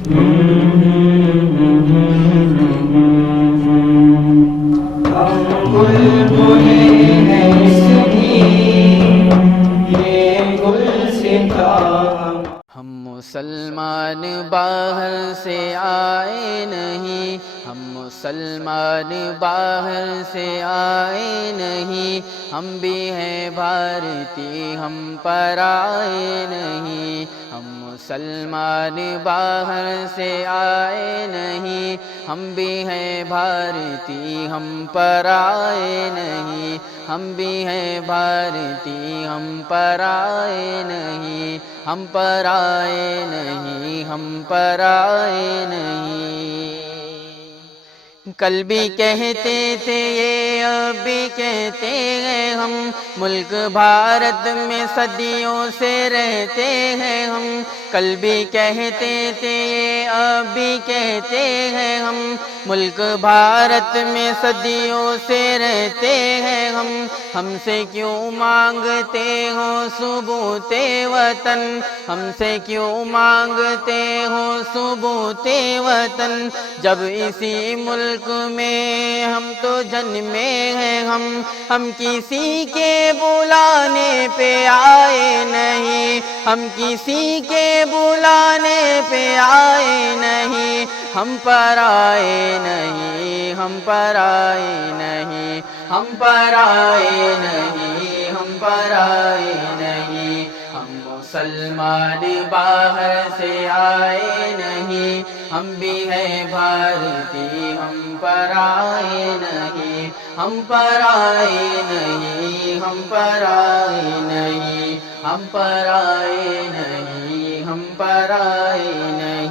ہم مسلمان باہر سے آئے نہیں، ہم مسلمان باہر سے آئے نہیں، ہم بھی ہیں بھارتی، ہم پرائے نہیں، ہم مسلمان باہر سے آئے نہیں، ہم بھی ہیں بھارتی، ہم پرائے نہیں، ہم بھی ہیں بھارتی، ہم پرائے نہیں، ہم پرائے نہیں، ہم پرائے نہیں۔ کل بھی کہتے تھے یہ اب بھی کہتے ہیں ہم، ملک بھارت میں صدیوں سے رہتے ہیں ہم۔ کل بھی کہتے تھے یہ اب بھی کہتے ہیں ہم، ملک بھارت میں صدیوں سے رہتے ہیں ہم سے کیوں مانگتے ہو ثبوت وطن، ہم سے کیوں مانگتے ہو ثبوت وطن، جب اسی ملک میں ہم تو جنمے ہیں ہم کسی کے بلانے پہ آئے نہیں، ہم کسی کے بلانے پہ آئے نہیں، ہم پرائے نہیں، ہم پرائے نہیں، ہم پرائے نہیں، ہم پرائے نہیں، ہم مسلمان باہر سے آئے نہیں، ہم بھی ہیں بھارتی، ہم پرائے نہیں، ہم پرائے نہیں، ہم پرائے نہیں، ہم پرائے نہیں، ہم پرائے نہیں۔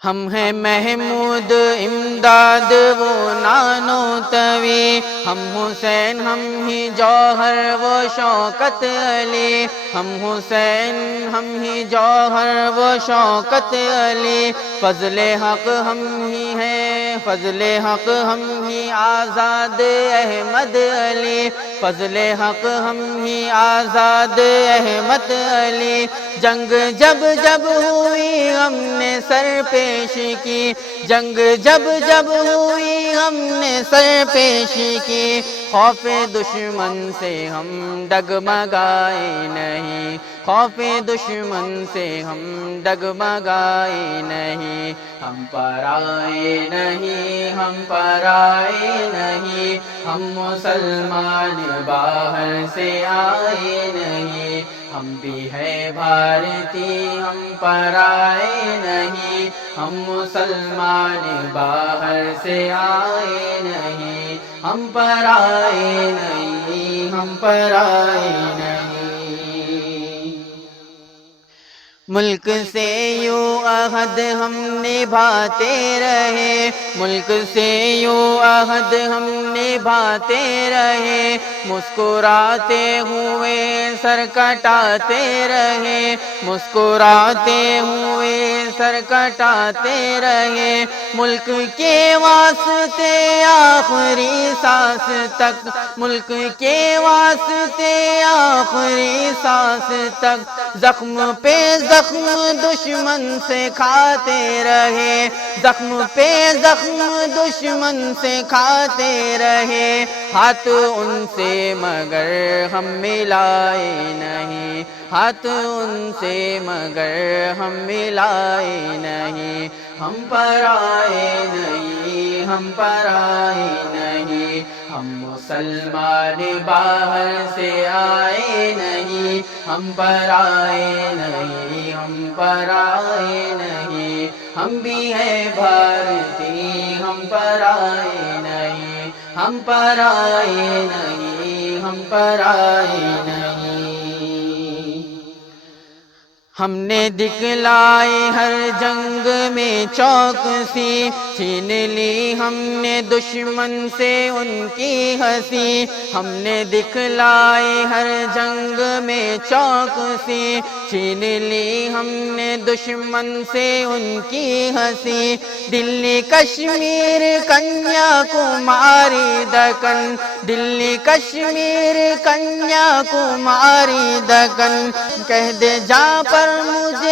ہم ہیں محمود امداد وہ نانو توی، ہم حسین ہم ہی جوہر وہ شوکت علی، ہم حسین ہم ہی جوہر وہ شوکت علی، فضل حق ہم ہی ہیں، فضل حق ہم ہی آزاد احمد علی، فضل حق ہم ہی آزاد احمد علی، جنگ جب جب ہوئی ہم نے سر پیش کی، جنگ جب جب ہوئی ہم نے سر پیش کی، خوف دشمن سے ہم ڈگمگائے نہیں، خوف دشمن سے ہم ڈگمگائے نہیں، ہم پرائے نہیں، ہم پرائے نہیں، ہم مسلمان باہر سے آئے نہیں، ہم بھی ہے بھارتی، ہم پرائے نہیں، ہم مسلمان باہر سے آئے نہیں، ہم پرائے نہیں، ہم پرائے نہیں۔ ملک سے یوں عہد ہم نبھاتے رہے، ملک سے یوں عہد ہم نبھاتے رہے، مسکراتے ہوئے سر کٹاتے رہے، مسکراتے ہوئے سر کٹاتے رہے، ملک کے واسطے آخری سانس تک، ملک کے واسطے آخری سانس تک، زخم پہ زخم دشمن سے کھاتے رہے، زخم پہ زخم دشمن سے کھاتے رہے، ہاتھ ان سے مگر ہم ملائے نہیں، ہاتھ ان سے مگر ہم ملائے نہیں، ہم پرائے نہیں، ہم پرائے نہیں، ہم مسلمان باہر سے آئے نہیں، ہم پرائے نہیں، ہم پرائے نہیں، ہم بھی ہیں بھارتی، ہم پرائے نہیں، ہم پرائے نہیں، ہم پرائے نہیں۔ ہم نے دکھلائی ہر جنگ میں چوکسی، چھین لی ہم نے دشمن سے ان کی ہنسی، ہم نے دکھلائی ہر جنگ میں چوکسی، چھین لی ہم نے دشمن سے ان کی ہنسی، دلی کشمیر کنیا کماری دکن، دلی کشمیر کنیا کماری دکن، کہہ دے جا پر مجھے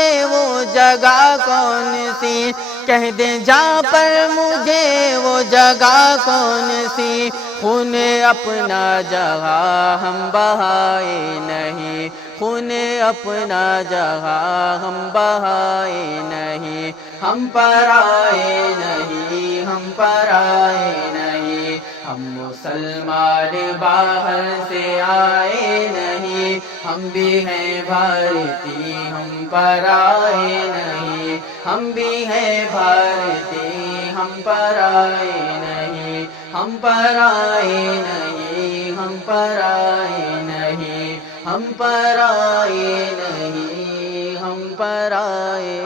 جگہ کون سی، کہہ دے جا پر مجھے وہ جگہ کون سی، خون اپنا جگہ ہم بہائے نہیں، خون اپنا جگہ ہم بہائے نہیں، ہم پرائے نہیں، ہم پرائے نہیں، ہم مسلمان باہر سے آئے نہیں، ہم بھی ہیں بھارتی ہم پرائے نہیں، ہم بھی ہیں بھارتی ہم پرائے نہیں، ہم پرائے نہیں، ہم پرائے نہیں، ہم پرائے نہیں، ہم پرائے